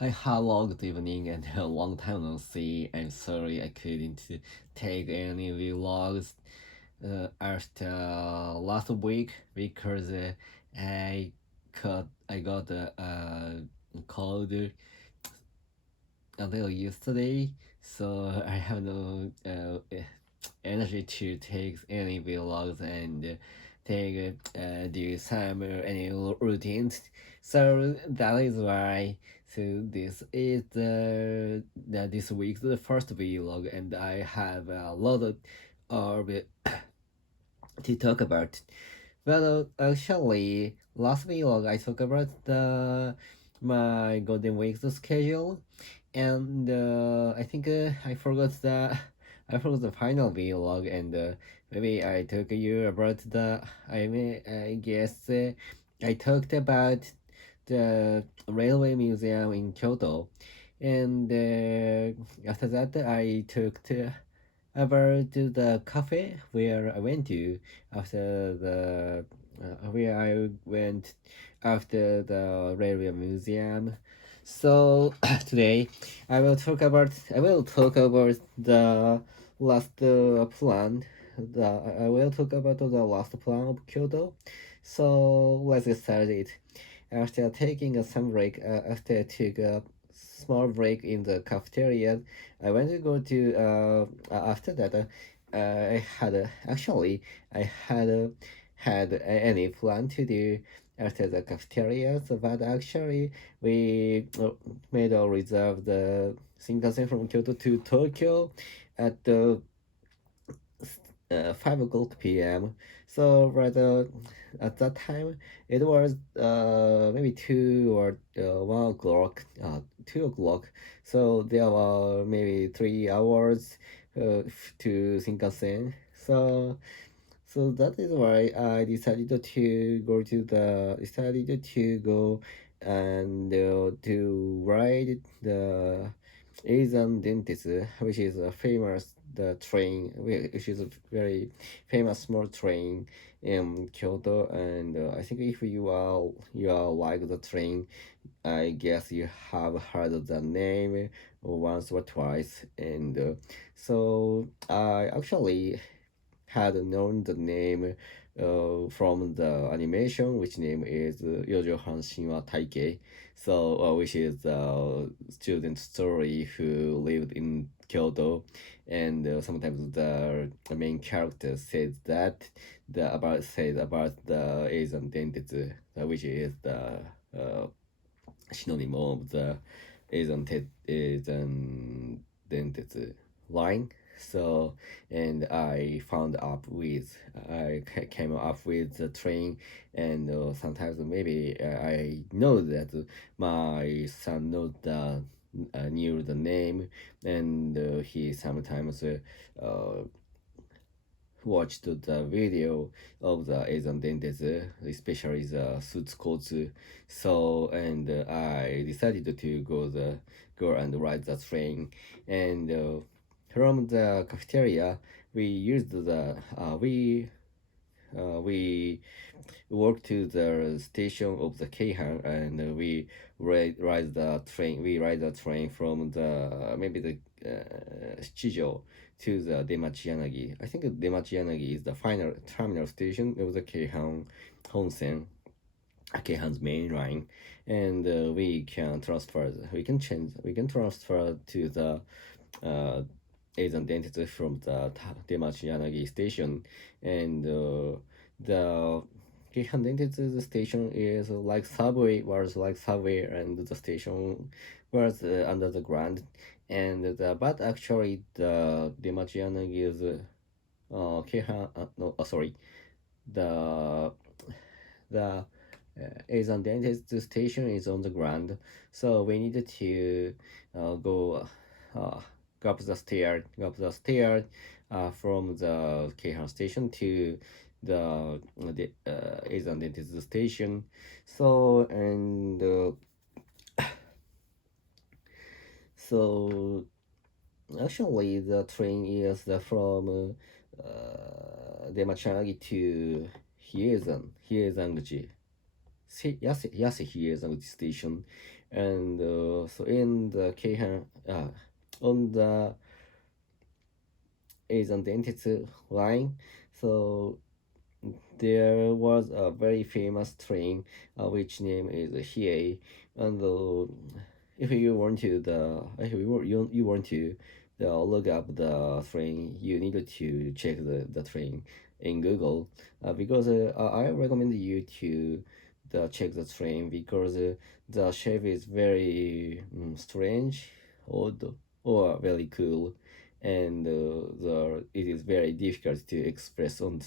Hi, hello, good evening, and a long time no see. I'm sorry I couldn't take any vlogs after last week because I got a cold a little yesterday, so I have no energy to take any vlogs and do some any routines. So that is why. So this is this week's the first vlog, and I have a lot of to talk about. Well, actually, last vlog I talked about the my Golden Week's schedule, and I think I forgot the I forgot the final vlog, and maybe I told you about the I guess I talked about the railway museum in Kyoto, and after that I talked about the cafe where I went to after the where I went after the railway museum. So today I will talk about the last plan. I will talk about the last plan of Kyoto. So let's get started. After taking a some break, after I took a small break in the cafeteria, I went to go to after that. I had actually I had any plan to do after the cafeteria, so but actually we made a reserve the Shinkansen from Kyoto to Tokyo at the 5 o'clock p.m. So rather at that time it was maybe 2 o'clock. So there were maybe 3 hours to Shinkansen. So that is why I decided to go and to ride the Eizan dentist, which is a famous the train, which is a very famous small train in Kyoto. And I think if you are like the train, I guess you have heard the name once or twice. And so I actually had known the name from the animation, which name is Yojo Hanshinwa Taikei. So, which is the student story who lived in Kyoto, and sometimes the main character says about the Eizan Dentetsu, which is the synonym of the Eizan Dentetsu line. So, and I came up with the train, and sometimes maybe I know that my son knows knew the name, and he sometimes watched the video of the Asian dentist, especially the suits coats. So, and I decided to go and ride the train, and from the cafeteria we used the we walked to the station of the Keihan, and we ride the train from the maybe the Shichijo to the Demachiyanagi. I think Demachiyanagi is the final terminal station of the Keihan Honsen, Keihan's main line, and we can transfer to the Eizan dentist from the Demachiyanagi station, and the Keihan dentist station is like subway, and the station was under the ground, and but actually the Demachiyanagi is Keihan no sorry the the Eizan dentist station is on the ground, so we needed to uh, go up the stair from the Keihan station to the Eizan dentist station. So and so actually the train is from Demachanagi to Hiei Zanguji. Yase Hiei Zanguji station, And so in the Keihan, on the Eizan Dentist line, so there was a very famous train, which name is Hiei, and if you want to look up the train, you need to check the train in Google, because I recommend you to check the train because the shape is very strange, odd, or very cool, and it is very difficult to express on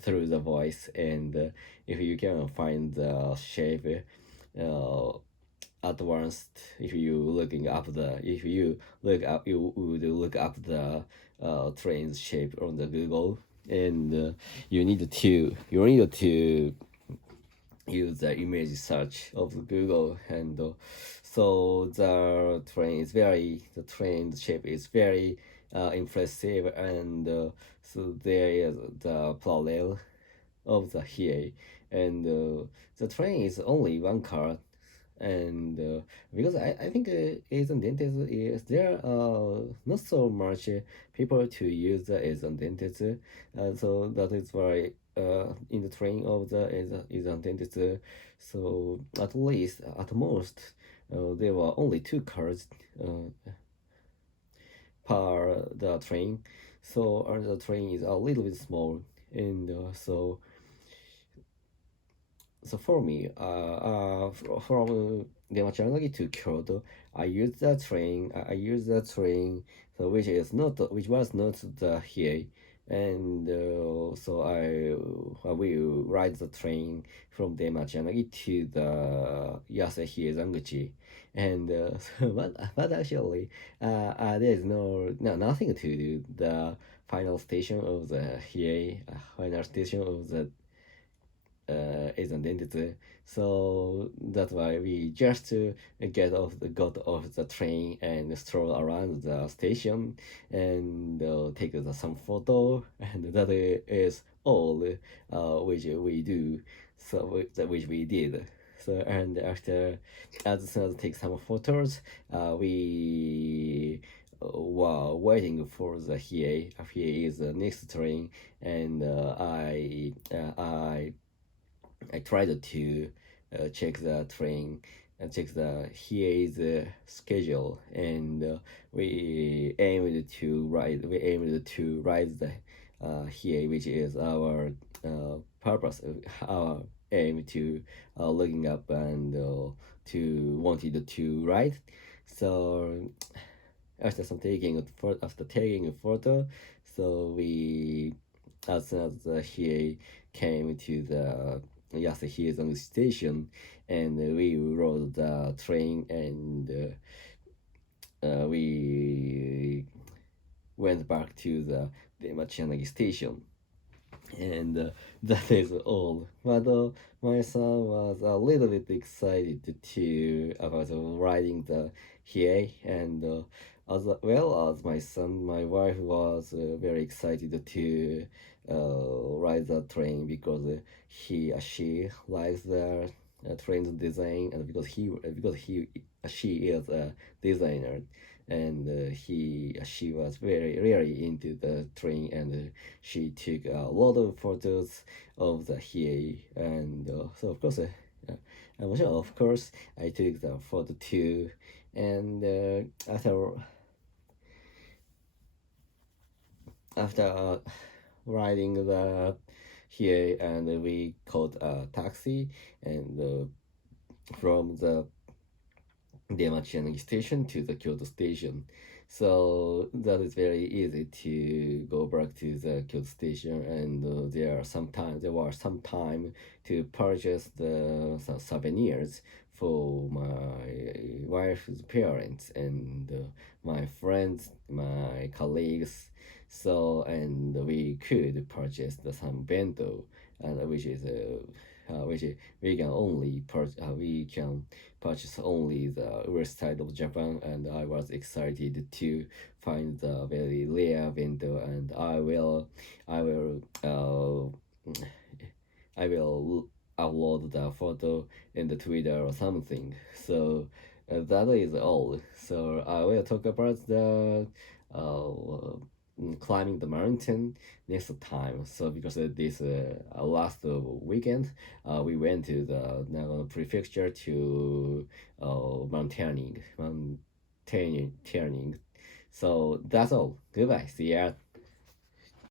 through the voice. And if you can find the shape uh, at once, if you look up you would look up the train's shape on the Google, and you need to use the image search of Google, and so the train shape is very impressive, and so there is the parallel of the Hiei, and the train is only one car, and because I think Asian dentist is there not so much people to use the Asian dentist, so that is why in the train of the Asian dentist, so at least at most there were only two cars per the train, so the train is a little bit small, and so for me, from Demachanagi to Kyoto, I use that train, so which was not the here, and so I will ride the train from Demachanagi to the Yase Hiezanguchi, and but actually, there is nothing to do. The final station of the here, final station of the is identity. So that's why we just got off the train and stroll around the station and take some photo, and that is all which we do. Which we did. So and after as soon as take some photos, we were waiting for the Hiei. Hiei is the next train, and I tried to check the train and check the Hiei's schedule, and we aimed to ride the Hiei, which is our purpose, our aim to looking up and to wanted to ride. So after taking a photo, so we as soon as he came to the Yasuhiro station, and we rode the train, and we went back to the Machanagi station, and that is all. But my son was a little bit excited to about riding the Hiei, and as well as my son, my wife was very excited to ride the train because she likes the train's design, and because she is a designer, and she was very really into the train, and she took a lot of photos of the Hiei, and so of course I took the photo too, and after riding the Hiei, and we called a taxi, and from the Demachanagi station to the Kyoto station. So that is very easy to go back to the Kyoto station, and there was some time to purchase some souvenirs for my wife's parents and my friends, my colleagues. So and we could purchase some bento, and which we can purchase only the west side of Japan, and I was excited to find the very rare bento, and I will upload the photo in the Twitter or something. So that is all. So I will talk about the climbing the mountain next time. So because this last weekend, we went to the Nagano prefecture to mountaineering. So that's all. Goodbye. See ya.